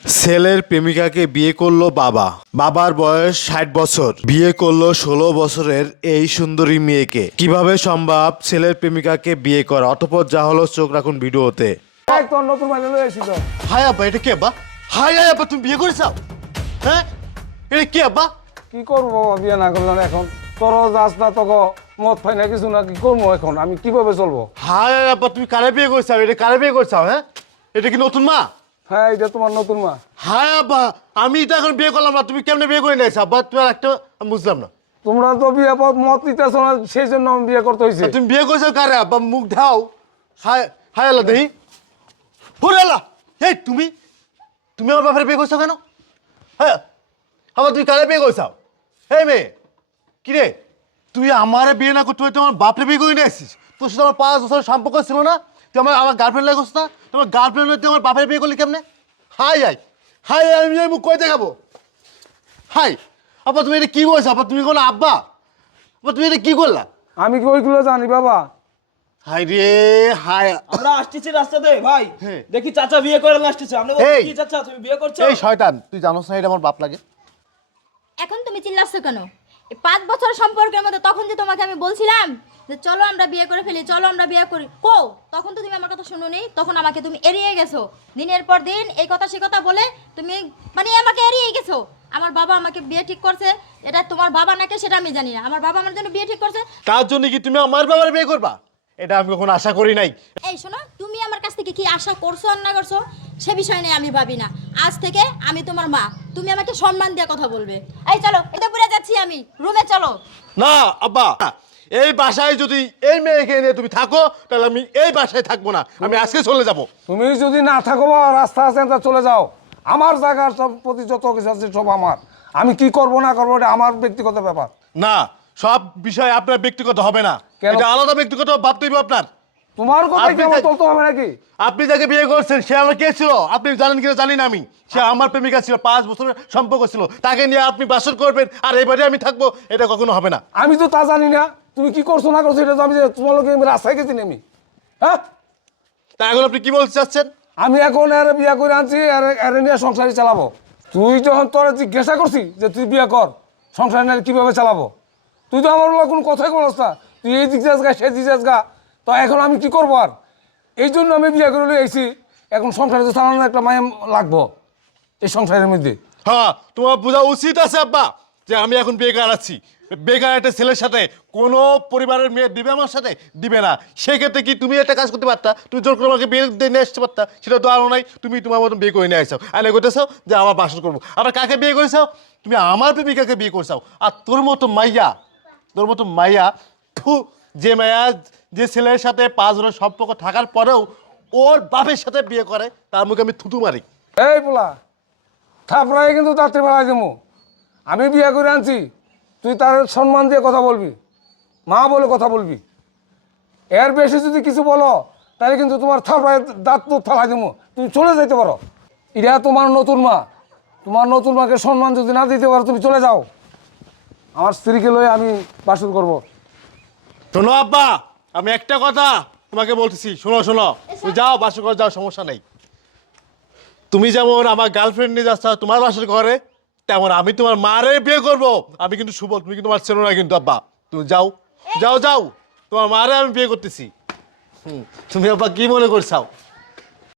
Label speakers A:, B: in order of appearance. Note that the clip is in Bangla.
A: ছেলের প্রেমিকাকে বিয়ে করলো বাবা। বাবার বয়স 60 বছর, বিয়ে করলো 16 বছরের এই সুন্দরী মেয়েকে। কিভাবে সম্ভব ছেলের প্রেমিকাকে বিয়ে করা? অতঃপর যা হলো চোখ রাখুন ভিডিওতে।
B: তোর নতুন মাইনে লয়ে আসি তো।
A: হাই আব্বা, এটা কি আব্বা? হাই হাই আব্বা, তুমি বিয়ে করেছাও? হ্যাঁ, এটা কি আব্বা?
B: কি করবো বাবা, বিয়ে না করলাম এখন। তোরও যাস না, তোকে মদ খাই না কিছু না, কি করবো এখন? আমি কিভাবে চলবো?
A: হাই আব্বা, তুমি কারে বিয়ে করছাও? এটা কারে বিয়ে করছাও? হ্যাঁ, এটা কি নতুন মা?
B: হ্যাঁ, এটা তোমার নতুন মা।
A: হাই আব্বা, আমি তো এখন বিয়ে করলাম না, তুমি কেমনে বিয়ে করে নিয়েছো আব্বা? তুমি আর একটা আমি বুঝলাম না।
B: তোমরা তো বিয়ে মত নিতেছ না, সেই জন্য আমি বিয়ে করতে হয়েছে।
A: তুমি বিয়ে করছো কারে আব্বা? মুখ ধাও। হাই হাই আল্লাহ দেহি। হুরে আল্লাহ, এই তুমি তুমি আমার বাপের বিয়ে করছো কেন? হ্যাঁ, আবার তুমি কারে বিয়ে করছাও? এই মেয়ে, কি রে, তুই আমার বিয়ে না করতে হয়তো আমার বাপরে বিয়ে করে নিয়ে আসছিস। তোর সাথে আমার 5 বছরের সম্পর্ক ছিল না? তুই আমার গার্লফ্রেন্ড লাগছ না? তোমার গার্লফ্রেন্ড হয়ে তুই আমার বাপের বিয়ে করলি কেমনে? হাই হাই হাই, আমি মুখ কই দেখাবো? হাই আব্বা, তুমি এটা কি বলছো আব্বা? তুমি কোনো আব্বা? আব্বা, তুমি এটা কি করলা?
B: আমি কি ওইগুলো জানি বাবা?
A: হাই রে হাই।
C: আমরা আসতেছি রাস্তাতে ভাই,
A: হ্যাঁ।
C: দেখি চাচা বিয়ে করে আসতেছে। আমরা বলছি,
A: এই।
C: কি চাচা তুমি বিয়ে করছো?
A: এই শয়তান, তুই জানোস না এটা আমার বাপ লাগে?
D: এখন তুমি চিল্লাচ্ছ কেন? এই 5 বছর সম্পর্কের মধ্যে তখন যে তোমাকে আমি বলছিলাম যে চলো আমরা বিয়ে করে ফেলি, চলো আমরা বিয়ে করি, তখন তো তুমি আমার কথা শুনোনি। তখন আমাকে তুমি এড়িয়ে গেছো দিনের পর দিন, এই কথা সে কথা বলে তুমি মানে আমাকে এড়িয়ে গেছো। আমার বাবা আমাকে বিয়ে ঠিক করছে, এটা তোমার বাবা নাকি সেটা আমি জানি না। আমার বাবা আমার জন্য বিয়ে ঠিক করছে।
A: তার জন্য কি তুমি আমার বাবার বিয়ে করবা? এটা আমি কখনো আশা করি নাই।
D: এই শোনো, তুমি আমার কাছ থেকে কি আশা করছো আর না করছো সে বিষয় নিয়ে আমি ভাবি না। আজ থেকে আমি তোমার মা, তুমি আমাকে সম্মান দিয়ে কথা বলবে। এই চলো, এটা পুরে যাচ্ছি আমি, রুমে চলো।
A: না আব্বা, এই বাসায় যদি এই মেয়েকে নিয়ে তুমি থাকো তাহলে আমি এই বাসায় থাকবো না, আমি আজকে চলে যাব।
B: তুমি যদি না থাকো বাবা, রাস্তা আছে তা চলে যাও। আমার জায়গার সব প্রতি যত কিছু আছে সব আমার। আমি কি করবো না করবো এটা আমার ব্যক্তিগত ব্যাপার।
A: না, সব বিষয় আপনার ব্যক্তিগত হবে না,
B: কেন?
A: এটা আলাদা ব্যক্তিগত ভাবতে হবে আপনার।
B: তোমার কথা
A: আপনি
B: কি আমার
A: থাক-
B: চলতে হবে নাকি?
A: আপনি যাকে বিয়ে করছেন সে আমার কে ছিল আপনি জানেন কিনা জানি না আমি। সে আমার প্রেমিকা ছিল, 5 বছরের সম্পর্ক ছিল, তাকে নিয়ে আপনি বাসর করবেন আর এবারে আমি থাকবো, এটা কখনো হবে না।
B: আমি তো তা জানি না তুমি কি করছো না করছো, এটা তো আমি তোমার লোকে রাস্তায় গেছি আমি। হ্যাঁ,
A: তা এখন আপনি কি বলতে চাচ্ছেন?
B: আমি এখন এর বিয়ে করে আনছি, এর নিয়ে সংসারই চালাবো। তুই যখন তোর জিজ্ঞাসা করছি যে তুই বিয়ে কর, সংসার নিয়ে কীভাবে চালাবো, তুই তো আমার বলে কোনো কথাই বলস না। তুই এই দিক যাস গা, সে দিক যাস গা, তো এখন আমি কি করবো? আর এই জন্য আমি বিয়ে করে নিয়ে এসেছি। এখন সংসারে তো চালানোর একটা মায়া লাগবো এই সংসারের মধ্যে।
A: হ্যাঁ, তোমার বোঝা উচিত আছে আব্বা যে আমি এখন বেকার আছি। বেকার একটা ছেলের সাথে কোনো পরিবারের মেয়ে দিবে আমার সাথে? দিবে না। সেক্ষেত্রে কি তুমি একটা কাজ করতে পারতা? তুমি জোর করে আমাকে বিয়ে দিয়ে নিয়ে আসতে পারতা, সেটা তো আরও নাই। তুমি তোমার মতন বিয়ে করে নিয়ে আসছো আর করতেছো যে আমার বাসন করবো। আবার কাকে বিয়ে করেছাও? তুমি আমার প্রেমিকাকে বিয়ে করছাও। আর তোর মতো মাইয়া ফু, যে মায়া যে ছেলের সাথে 5 বছরের সম্পর্ক থাকার পরেও ওর বাপের সাথে বিয়ে করে, তার মুখে আমি থুতু মারি।
B: এই পোলা, থাপড়াই কিন্তু তাতে বেড়াই দেবো। আমি বিয়ে করে আনছি, তুই তার সম্মান দিয়ে কথা বলবি, মা বলে কথা বলবি। এর বেশি যদি কিছু বলো তাহলে কিন্তু তোমার থাপড়ায় দাঁত তো ফালাই দেবো, তুমি চলে যেতে পারো। এটা তোমার নতুন মা, তোমার নতুন মাকে সম্মান যদি না দিতে পারো তুমি চলে যাও। আমার স্ত্রীকে লয়ে আমি বাসন করবো।
A: শোনো আব্বা, আমি একটা কথা তোমাকে বলতেছি, শোনো শোনো, তুমি যাও বাসর ঘরে যাও, সমস্যা নেই। তুমি যেমন আমার গার্লফ্রেন্ড নিয়ে যাচ্ছ তোমার বাসর ঘরে, তেমন আমি তোমার মারে বিয়ে করব। আমি কিন্তু শুভ, তুমি কিন্তু আমার ছেলে না কিন্তু আব্বা। তুমি যাও যাও যাও, তোমার মারে আমি বিয়ে করতেছি। তুমি আব্বা কি মনে করছাও?